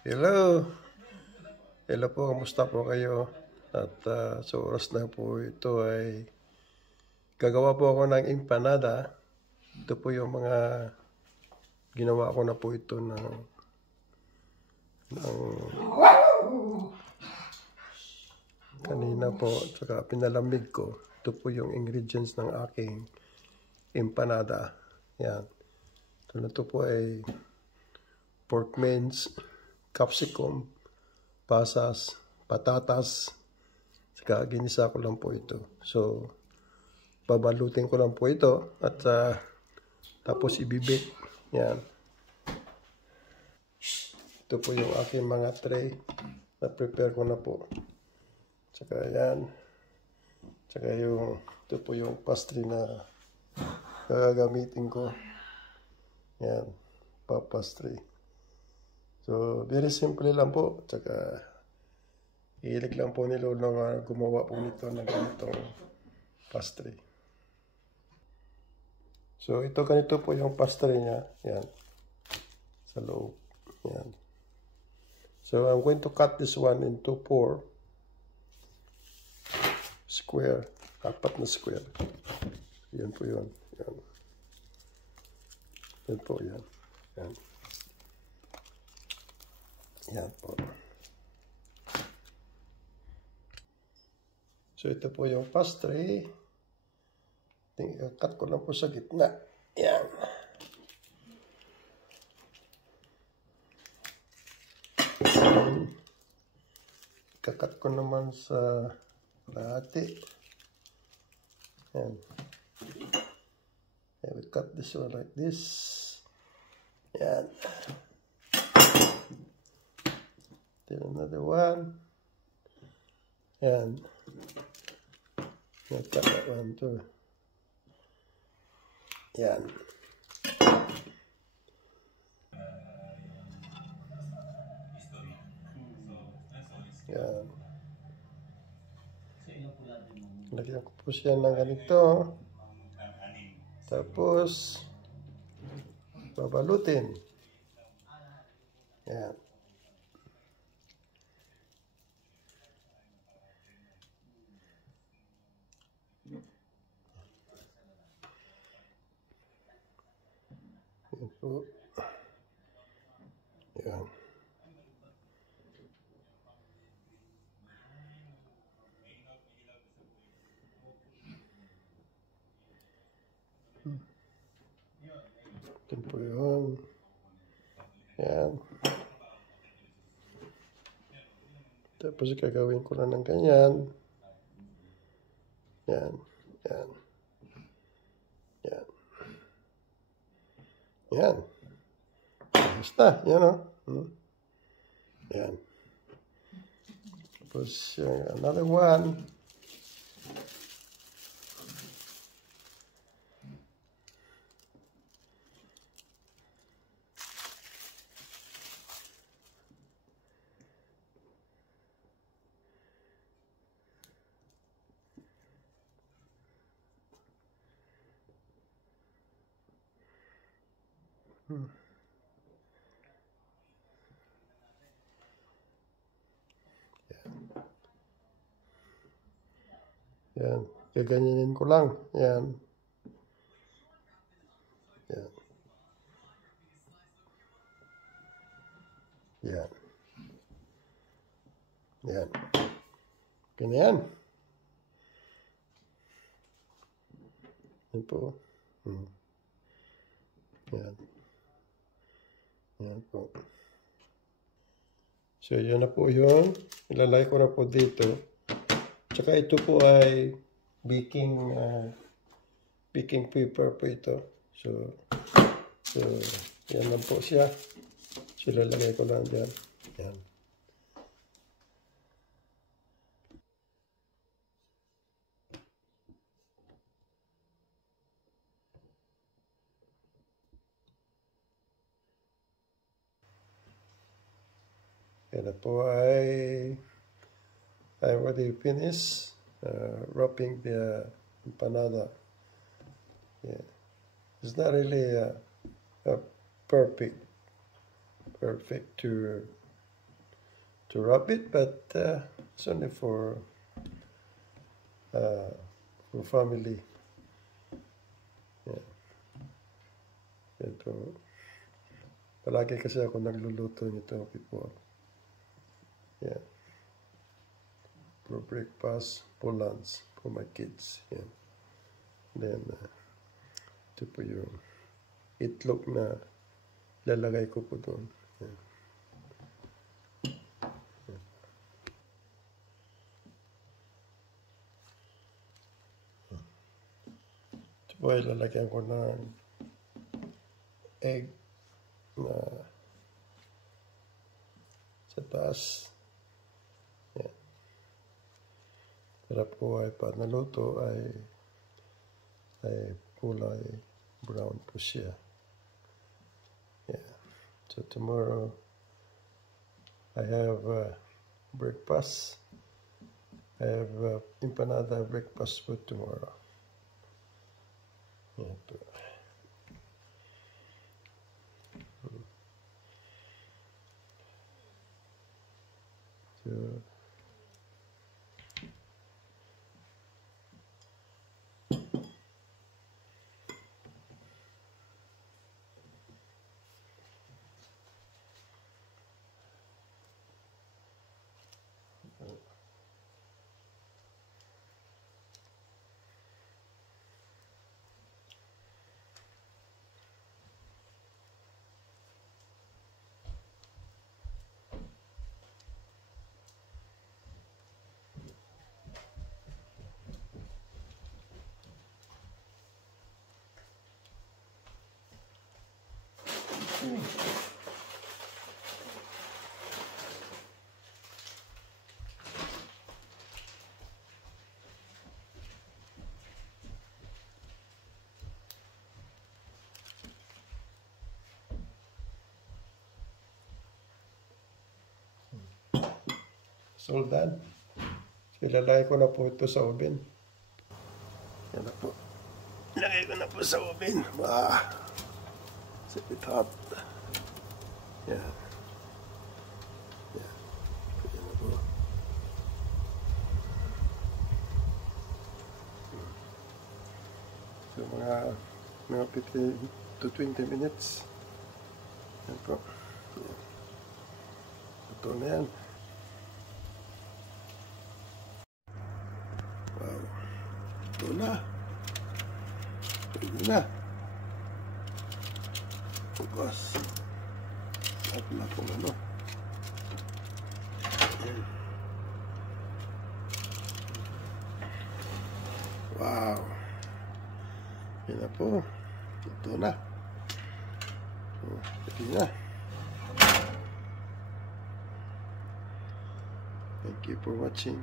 Hello! Hello po, kamusta po kayo? At sa oras na po ito ay gagawa po ako ng empanada. Ito po yung mga ginawa ko na po ito ng kanina po. Tsaka pinalamig ko. Ito po yung ingredients ng aking empanada. Yan. Ito po ay pork mince, capsicum, pasas, patatas, saka ginisa ko lang po ito. So, babalutin ko lang po ito at tapos ibibake. Yan. Ito po yung aking mga tray na prepare ko na po. Saka yan. Saka ito po yung pastry na gagamitin ko. Yan. Papastry. So, very simple lang po. Saka, hilig lang po ni Lolo na gumawa po nito ng ganitong pastry. So, ganito po yung pastry niya. Yan. Sa loob. Yan. So, I'm going to cut this one into 4 square. 4 na square. Yan po yun. Yan. Yan po yan. Yan. Yan po. So, ito po yung pastry. Cut ko lang po sa gitna. Yan. Kakat ko naman sa lahati. Yan. And we cut this one like this. Yan. Then another one. Yan. I'll cut that one too. Yan. Yan. Lagyan ko po siya ng ganito. Tapos, babalutin. Yan. Yan po. Yan. Ito po yun. Yan. Tapos gagawin ko na ng ganyan. Yan. Yan. Yan. Yan. Ayos na. Yan o. Yan. Tapos another one. Yan. Gaganyanin ko lang. Yan. Yan. Yan. Yan. Ganyan. Yan po. Yan. Yan po. So, yun na po yun. Ilalagay ko na po dito. Tsaka ito po ay baking paper po ito. So yan lang po siya. So, ilalagay ko lang dyan. Yan. Yan na po I already finished wrapping the empanada. Yeah. It's not really perfect to rub it, but it's only for family. Yeah. Ito. Palagi kasi ako nagluluto nito before. Yeah. For breakfast, for lunch, for my kids. Yeah. Then, ito po yung itlog na lalagay ko po doon. Yeah. Ito po ay lalagyan ko ng egg na sa taas. Yeah. Para po ay pag naluto ay kulay brown po siya. Yeah. So tomorrow I have breakfast. I have empanada breakfast food tomorrow. Yeah. So, it's all done. So, ilalagay ko na po ito sa oven. Yan na po. Ilagay ko na po sa oven. It's a bit hot. Yeah. Yeah. Yan na po. So, mga 15 to 20 minutes. Yan po. Yan. Ito na yan. Wow. Ito na. Pwede na. Bukas. At na kung ano. Ayan. Wow. Yan na po. Ito na. Pwede na. Thank you for watching.